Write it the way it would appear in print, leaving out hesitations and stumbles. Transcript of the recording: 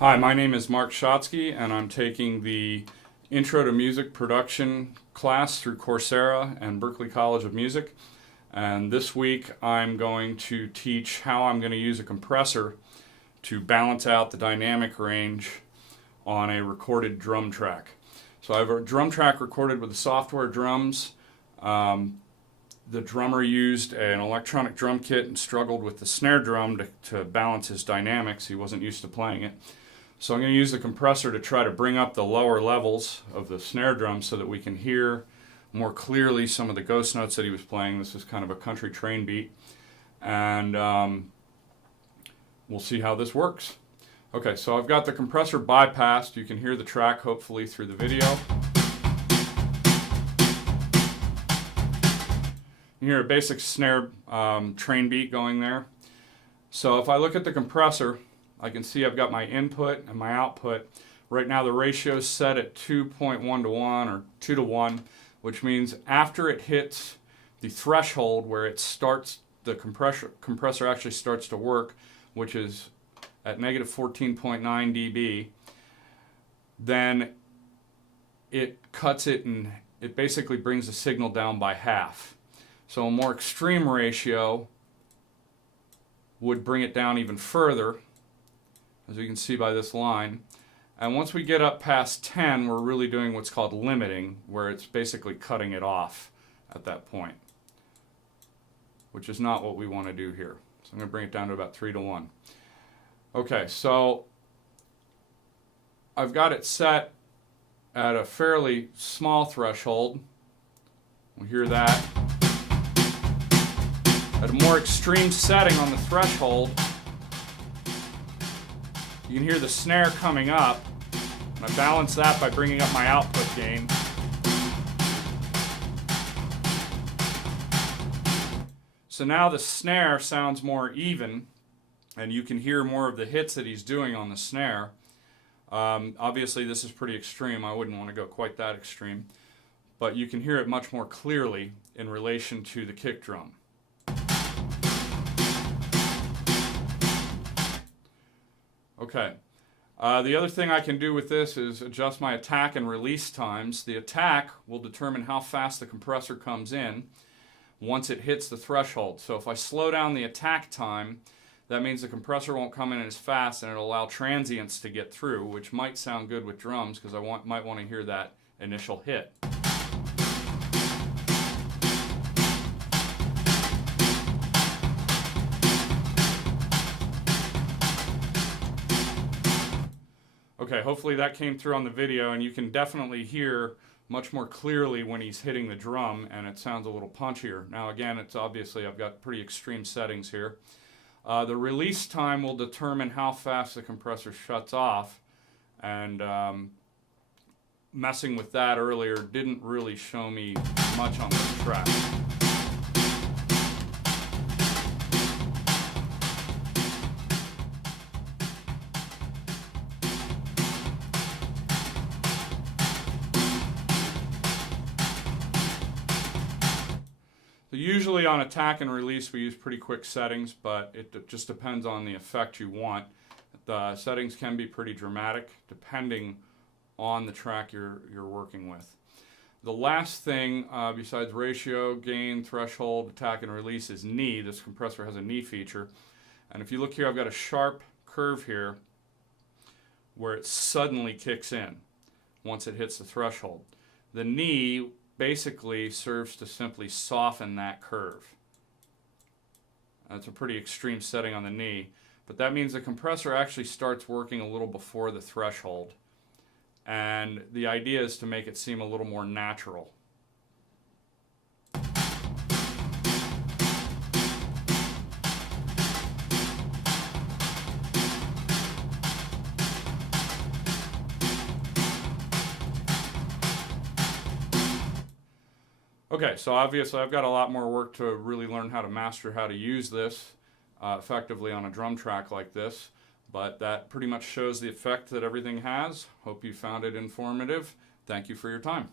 Hi, my name is Mark Shotsky, and I'm taking the Intro to Music Production class through Coursera and Berklee College of Music. And this week I'm going to teach how I'm going to use a compressor to balance out the dynamic range on a recorded drum track. So I have a drum track recorded with the software drums. The drummer used an electronic drum kit and struggled with the snare drum to balance his dynamics. He wasn't used to playing it. So I'm going to use the compressor to try to bring up the lower levels of the snare drum so that we can hear more clearly some of the ghost notes that he was playing. This is kind of a country train beat. And we'll see how this works. Okay, so I've got the compressor bypassed. You can hear the track hopefully through the video. You hear a basic snare train beat going there. So if I look at the compressor, I can see I've got my input and my output. Right now the ratio is set at 2.1 to 1 or 2 to 1, which means after it hits the threshold where it starts, the compressor actually starts to work, which is at negative 14.9 dB, then it cuts it and it basically brings the signal down by half. So a more extreme ratio would bring it down even further, as you can see by this line. And once we get up past 10, we're really doing what's called limiting, where it's basically cutting it off at that point, which is not what we want to do here. So I'm going to bring it down to about 3 to 1. Okay, so I've got it set at a fairly small threshold. We hear that. At a more extreme setting on the threshold, you can hear the snare coming up, and I balance that by bringing up my output gain. So now the snare sounds more even, and you can hear more of the hits that he's doing on the snare. Obviously this is pretty extreme. I wouldn't want to go quite that extreme, but you can hear it much more clearly in relation to the kick drum. Okay, the other thing I can do with this is adjust my attack and release times. The attack will determine how fast the compressor comes in once it hits the threshold. So if I slow down the attack time, that means the compressor won't come in as fast and it'll allow transients to get through, which might sound good with drums because I might want to hear that initial hit. Okay, hopefully that came through on the video, and you can definitely hear much more clearly when he's hitting the drum, and it sounds a little punchier. Now again, it's obviously I've got pretty extreme settings here. The release time will determine how fast the compressor shuts off, and messing with that earlier didn't really show me much on this track. So usually on attack and release we use pretty quick settings, but it just depends on the effect you want. The settings can be pretty dramatic depending on the track you're working with. The last thing besides ratio, gain, threshold, attack and release is knee. This compressor has a knee feature. And if you look here, I've got a sharp curve here where it suddenly kicks in once it hits the threshold. The knee basically serves to simply soften that curve. That's a pretty extreme setting on the knee, but that means the compressor actually starts working a little before the threshold, and the idea is to make it seem a little more natural. Okay, so obviously I've got a lot more work to really learn how to master how to use this effectively on a drum track like this, but that pretty much shows the effect that everything has. Hope you found it informative. Thank you for your time.